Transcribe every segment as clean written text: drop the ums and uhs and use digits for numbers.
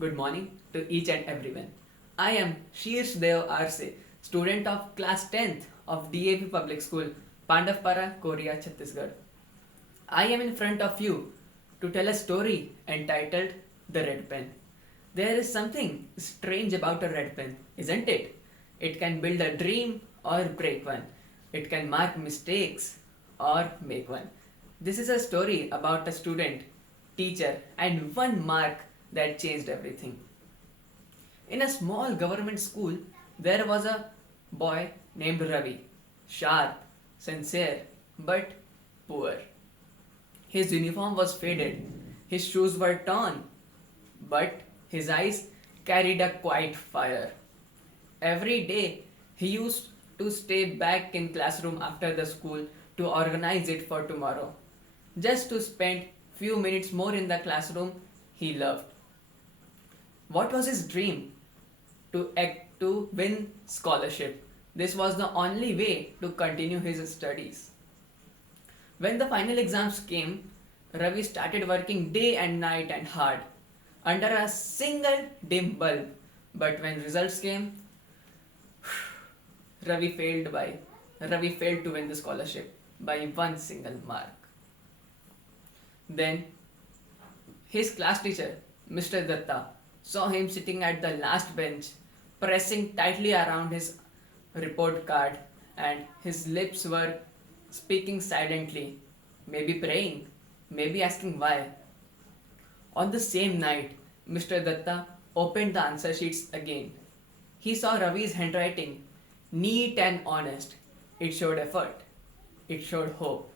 good morning to each and everyone. I am Sheersh Deo Arse, student of class 10th of DAP Public School, Pandavpara, Korea, Chhattisgarh. I am in front of you to tell a story entitled The Red Pen. There is something strange about a red pen, isn't it? It can build a dream or break one. It can mark mistakes or make one. This is a story about a student, teacher, and one mark that changed everything. In a small government school, there was a boy named Ravi, sharp, sincere, but poor. His uniform was faded, his shoes were torn, but his eyes carried a quiet fire. Every day, he used to stay back in classroom after the school to organize it for tomorrow, just to spend few minutes more in the classroom he loved. What was his dream? To win scholarship. This was the only way to continue his studies. When the final exams came, Ravi started working day and night and hard under a single dim bulb. But when results came, Ravi failed by Ravi failed to win the scholarship by one single mark. Then his class teacher, Mr. Datta, saw him sitting at the last bench, pressing tightly around his report card, and his lips were speaking silently, maybe praying, maybe asking why. On the same night, Mr. Datta opened the answer sheets again. He saw Ravi's handwriting, neat and honest. It showed effort, it showed hope.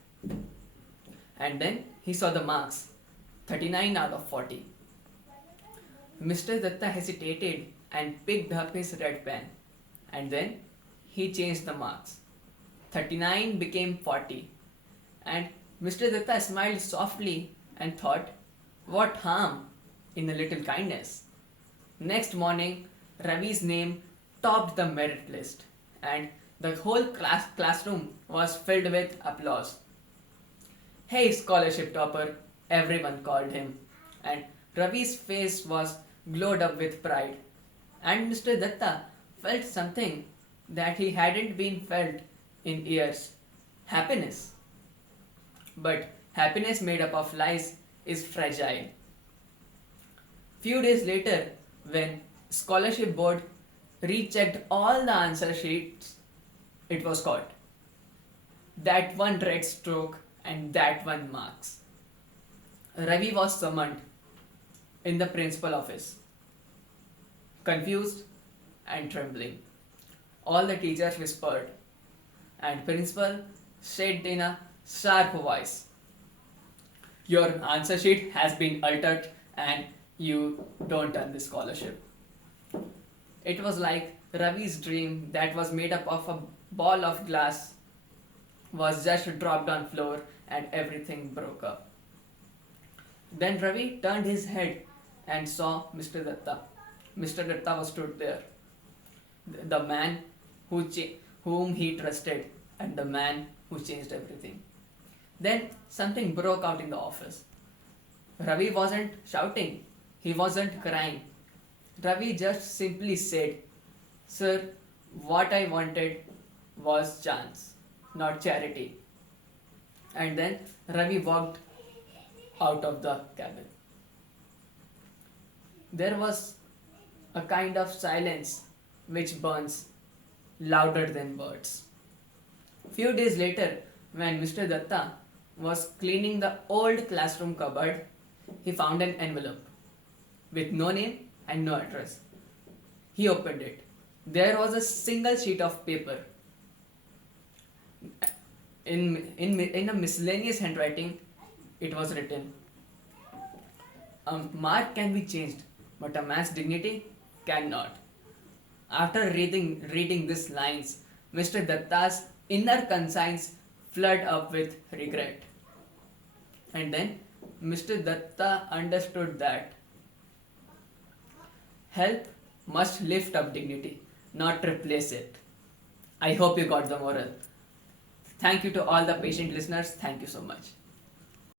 And then he saw the marks, 39 out of 40. Mr. Datta hesitated and picked up his red pen. And then he changed the marks. 39 became 40. And Mr. Datta smiled softly and thought, what harm in a little kindness? Next morning, Ravi's name topped the merit list, and the whole classroom was filled with applause. Hey, scholarship topper, everyone called him, and Ravi's face was glowed up with pride. And Mr. Datta felt something that he hadn't been felt in years, happiness. But happiness made up of lies is fragile. Few days later, when scholarship board rechecked all the answer sheets, it was caught. That one red stroke and that one marks. Ravi was summoned in the principal office, confused and trembling. All the teachers whispered, and principal said in a sharp voice, your answer sheet has been altered and you don't earn the scholarship. It was like Ravi's dream that was made up of a ball of glass was just dropped on floor and everything broke up. Then Ravi turned his head and saw Mr. Datta. Mr. Datta was stood there. The man whom he trusted and the man who changed everything. Then something broke out in the office. Ravi wasn't shouting. He wasn't crying. Ravi just simply said, sir, what I wanted was chance, not charity. And then Ravi walked out of the cabin. There was a kind of silence which burns louder than words. Few days later, when Mr. Datta was cleaning the old classroom cupboard, he found an envelope with no name and no address. He opened it. There was a single sheet of paper. In a miscellaneous handwriting, it was written, a mark can be changed, but a man's dignity cannot. After reading these lines, Mr. Datta's inner conscience flooded up with regret. And then Mr. Datta understood that help must lift up dignity, not replace it. I hope you got the moral. Thank you to all the patient listeners. Thank you so much.